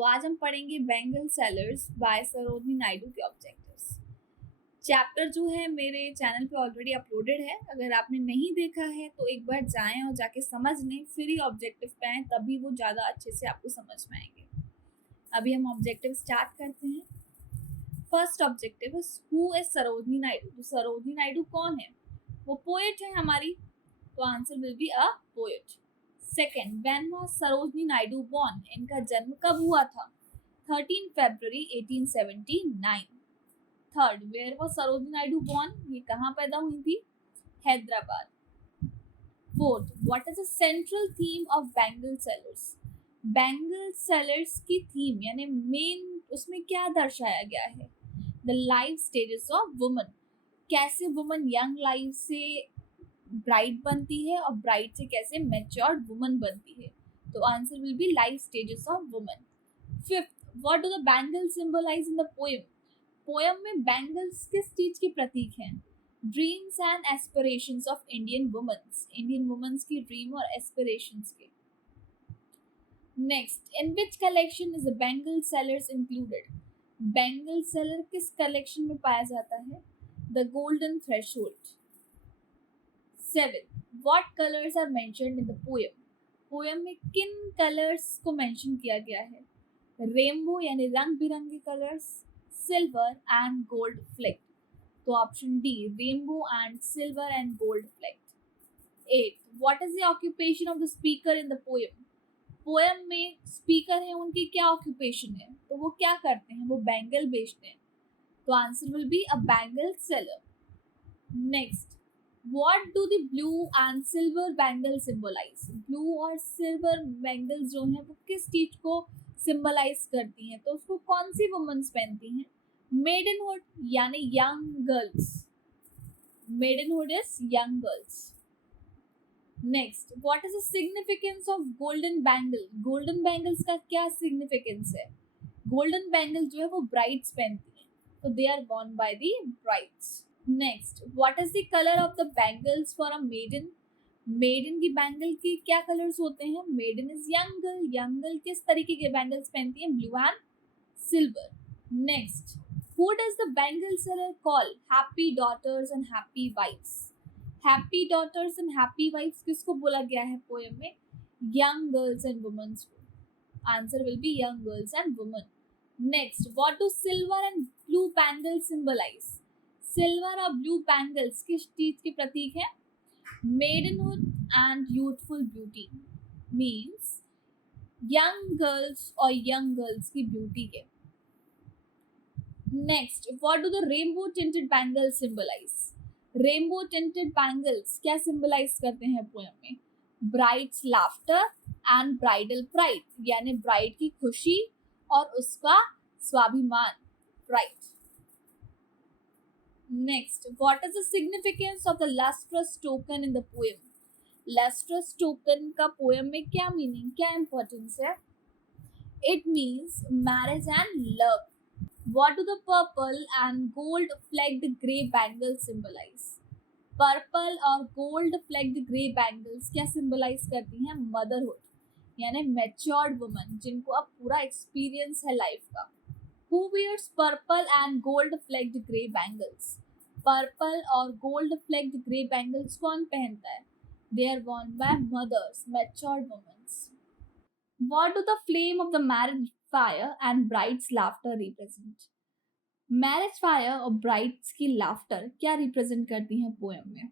तो आज हम पढ़ेंगे bangle sellers by Sarojini Naidu के ऑब्जेक्टिव्स। चैप्टर जो है मेरे चैनल पे ऑलरेडी अपलोडेड है। अगर आपने नहीं देखा है तो एक बार जाएं और जाके समझ लें, फिर ही ऑब्जेक्टिव पे आएँ, तभी वो ज़्यादा अच्छे से आपको समझ में आएंगे। अभी हम ऑब्जेक्टिव स्टार्ट करते हैं। First objective is who is Sarojini Naidu. तो सरोजिनी नायडू कौन है? वो पोएट है हमारी, तो answer will be a poet. Second, when was Sarojini Naidu born. इनका जन्म कब हुआ था? 13 फरवरी 1879। Third, where was Sarojini Naidu born. ये कहाँ पैदा हुई थी? Hyderabad. Fourth, what is the central theme of bangle sellers. Bangle sellers की थीम यानी मेन उसमें क्या दर्शाया गया है? The life stages of woman. कैसे वुमन यंग लाइफ से ब्राइट बनती है और ब्राइट से कैसे मैच्योर्ड वुमन बनती है। तो answer will be life stages of woman. Fifth, what do the bangles symbolise in the poem. Poem में बैंगल्स किस चीज के प्रतीक हैं? Dreams and aspirations of Indian womens. Indian womens की ड्रीम और एस्पिरेशंस के। Next, in which collection is the bangle sellers included. Bangle seller किस कलेक्शन में पाया जाता है? The golden threshold. 7. What colors are mentioned in the poem? Poem में किन कलर्स को मेंशन किया गया है? रेनबो यानी रंग बिरंगे colours, silver and gold flecked. तो option D, rainbow and silver and gold flecked. 8. What is the occupation of the speaker in the poem? Poem में स्पीकर है, उनकी क्या ऑक्यूपेशन है? तो वो क्या करते हैं? वो बैंगल बेचते हैं। तो answer will be a bangle seller. Next, what do the blue and silver bangles symbolize? Blue और सिल्वर बैंगल्स जो हैं वो किस चीज को सिंबलाइज करती हैं? तो उसको कौन सी वुमेन्स पहनती हैं? मेडनहुड यानी young girls. Maidenhood is young girls. Next, what is the significance of golden bangle. Golden bangles का क्या सिग्निफिकेंस है? गोल्डन बैंगल जो है वो ब्राइड्स पहनती हैं, तो they are worn by the brides. Next, what is the colour of the bangles for a maiden. Maiden की बैंगल के क्या कलर्स होते हैं? Maiden is young girl. Young girl किस तरीके के बैंगल्स पहनती हैं? Blue and silver. Next, who does the bangle seller call happy daughters and happy wives. Happy daughters and happy wives किसको बोला गया है पोएम में? यंग गर्ल्स एंड वुमेन्स को। Answer will be young girls and women. Next, what do silver and blue bangles symbolise. Silver और blue bangles किस चीज के प्रतीक है? Maidenhood and youthful beauty, means young girls और यंग गर्ल्स की beauty के। Next, what do the rainbow tinted bangles symbolise. Rainbow tinted bangles क्या सिंबलाइज करते हैं पोएम में? Brides laughter and bridal pride, यानी ब्राइड की खुशी और उसका स्वाभिमान, right. Next, what is the significance of the lustrous token in the poem? Lustrous token का poem में क्या meaning, क्या importance है? It means marriage and love. What do the purple and gold flecked grey bangles symbolize? Purple और gold flecked grey bangles क्या symbolize करती हैं? Motherhood, यानी matured woman जिनको अब पूरा experience है life का। Who wears purple and gold flecked grey bangles? Purple और गोल्ड फ्लेक्ड ग्रे बैंगल्स कौन पहनता है? They are worn by mothers, matured women. What do the flame of the marriage fire and bride's laughter represent? Marriage fire और brides की laughter क्या represent करती हैं poem में?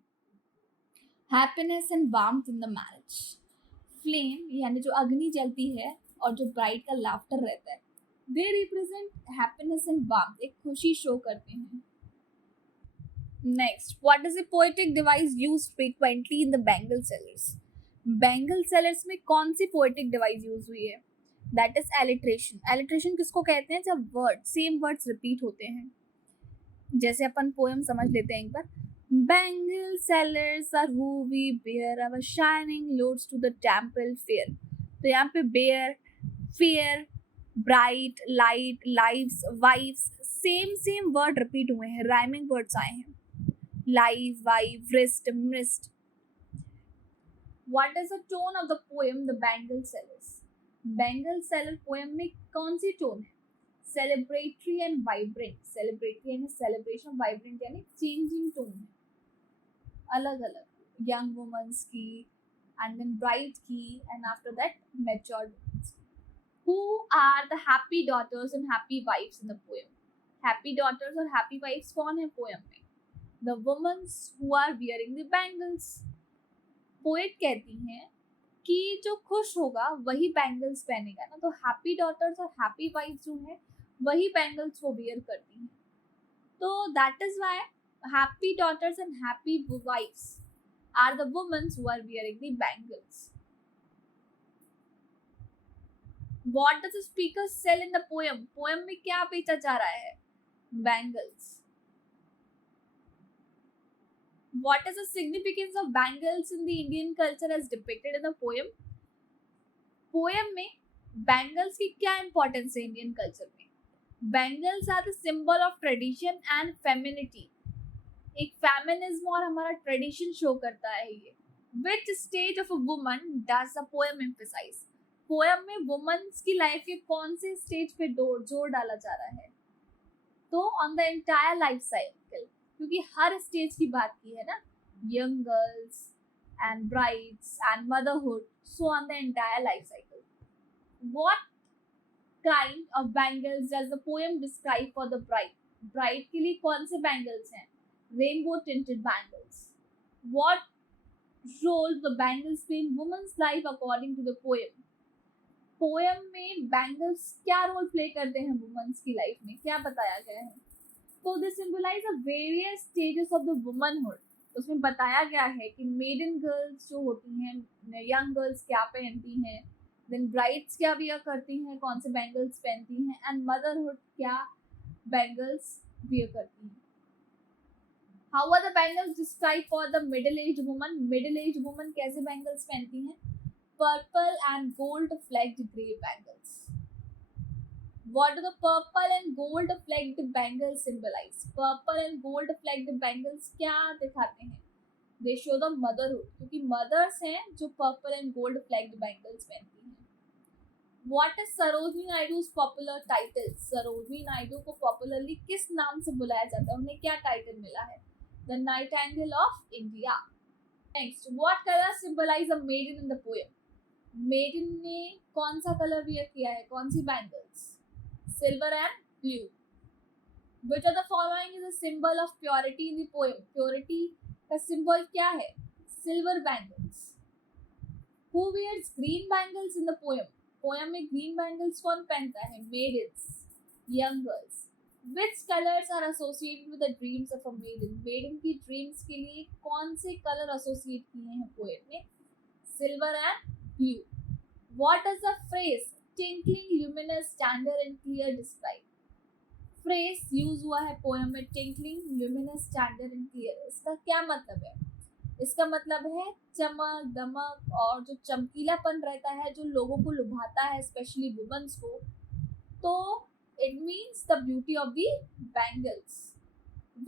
Happiness and warmth in the marriage. Flame यानी जो अग्नि जलती है और जो ब्राइड का लाफ्टर रहता है, they represent happiness and warmth, एक खुशी शो करते हैं। Next, what is the poetic device used frequently in the bangle sellers. Bangle sellers में कौन सी पोएटिक डिवाइस यूज हुई है? That is alliteration. एलिट्रेशन किसको कहते हैं? जब वर्ड सेम वर्ड्स रिपीट होते हैं। जैसे अपन पोएम समझ लेते हैं एक बार। Bangle sellers are who we bear our shining loads to the temple fair. तो यहाँ पे bear, fair, bright, light, lives, wives, same word repeat हुए हैं, राइमिंग वर्ड्स आए हैं। Live, wife, wrist, mist. What is the tone of the poem The Bangle Sellers? Bangle seller poem में कौन सी टोन है? सेलिब्रेटरी एंड वाइब्रेंट, सेलिब्रेटरी यानी celebration, vibrant यानी चेंजिंग टोन है, अलग अलग, यंग वुमेन्स की, एंड देन ब्राइट की, and after that matured women's की. Who are the happy daughters and happy wives in the poem? Happy daughters और happy wives कौन है poem में? The women who are wearing the bangles. Poet कहती हैं कि जो खुश होगा वही बैंगल्स पहनेगा ना, तो हैप्पी डॉटर्स और हैप्पी वाइफ्स जो है वही बैंगल्स को वियर करती हैं. तो that is why happy daughters and happy wives are the women who are wearing the bangles. What does the speaker sell in the poem? Poem में क्या बेचा जा रहा है? Bangles. What is the significance of bangles in the Indian culture as depicted in the poem? Poem में bangles की क्या importance है Indian culture में? Bangles are the symbol of tradition and femininity. एक feminism और हमारा tradition show करता है ये. Which stage of a woman does the poem emphasize? Poem में वुमेन्स की लाइफ के कौन से स्टेज पे जोर डाला जा रहा है? तो on the entire life cycle, क्योंकि हर स्टेज की बात की है ना, young girls and brides and motherhood, so on the entire life cycle. What kind of bangles does the poem describe for the bride? Bride के लिए कौन से बैंगल्स हैं? Rainbow tinted bangles. What role the bangles play in women's life according to the poem? Poem में bangles क्या role play करते हैं women's की लाइफ में, क्या बताया गया है? तो this symbolize the various stages of the womanhood. उसमें बताया गया है कि मेडन गर्ल्स जो होती हैं, यंग गर्ल्स क्या पहनती हैं, देन ब्राइड्स क्या वियर करती हैं, कौन से बैंगल्स पहनती हैं, एंड मदरहुड क्या बैंगल्स वियर करती हैं. How are the bangles describe for the middle age woman? Middle age woman कैसे बैंगल्स पहनती हैं? Purple and gold flecked grey bangles. What do the purple and gold flecked bangles symbolize? Purple and gold flecked bangles क्या दिखाते हैं? They show the motherhood, क्योंकि mothers हैं जो purple and gold flecked bangles पहनती हैं. What is Sarojini Naidu's popular title? Sarojini Naidu को popularly किस नाम से बुलाया जाता है? उन्हें क्या टाइटल मिला है? The Nightingale of India. Next, what color symbolize a maiden in the poem? Maiden ने कौन सा कलर वियर किया है? कौन सी bangles? Silver and blue. Which of the following is a symbol of purity in the poem? Purity का symbol क्या है? Silver bangles. Who wears green bangles in the poem? Poem में ग्रीन बैंगल्स कौन पहनता है? Maidens, young girls. Which colors are associated with the dreams of a maiden? Maiden की dreams के लिए कौन से कलर एसोसिएट किए हैं पोएम में? Silver and blue. What does the phrase tinkling luminous standard and clear describe? Phrase use हुआ है पोएम में tinkling luminous standard and clear. इसका क्या मतलब है? इसका मतलब है चमक दमक और जो चमकीलापन रहता है जो लोगों को लुभाता है, स्पेशली वुमेन्स को. तो it means the beauty of the bangles.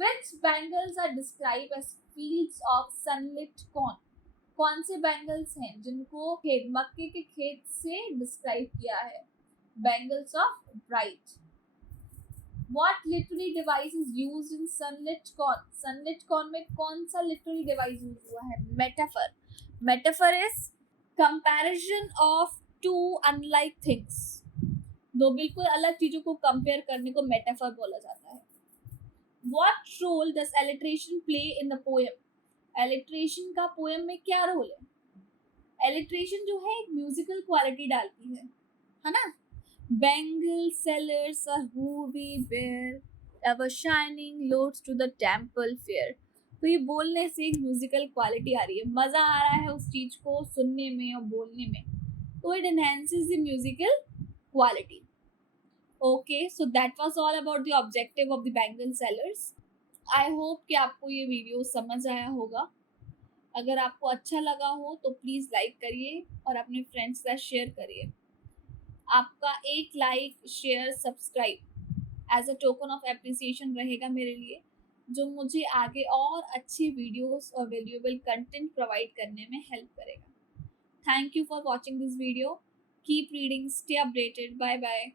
Which bangles are described as fields of sunlit corn? कौन से बैंगल्स हैं जिनको मक्के के खेत से डिस्क्राइब किया है? Bangles of bright. What literary device is used in sunlit corn? Sunlit corn में कौन सा literary device यूज हुआ है? Metaphor. Metaphor is comparison of two unlike things. दो बिल्कुल अलग चीजों को कंपेयर करने को मेटाफर बोला जाता है. What role does alliteration play in the poem? Alliteration का पोएम में क्या रोल है? एलिट्रेशन जो है एक म्यूजिकल क्वालिटी डालती है ना. Bangle sellers are who we bear ever shining loads to the temple fair. तो ये बोलने से एक म्यूजिकल क्वालिटी आ रही है, मजा आ रहा है उस चीज को सुनने में और बोलने में, तो it enhances the musical quality. Okay, so that was all about the objective of the bangle sellers. I hope कि आपको ये वीडियो समझ आया होगा. अगर आपको अच्छा लगा हो तो प्लीज़ लाइक करिए और अपने फ्रेंड्स के साथ शेयर करिए. आपका एक like, share, subscribe as a token of appreciation रहेगा मेरे लिए, जो मुझे आगे और अच्छी वीडियोस और वैल्यूएबल कंटेंट प्रोवाइड करने में हेल्प करेगा. Thank you for watching this video. Keep reading, stay updated. Bye bye.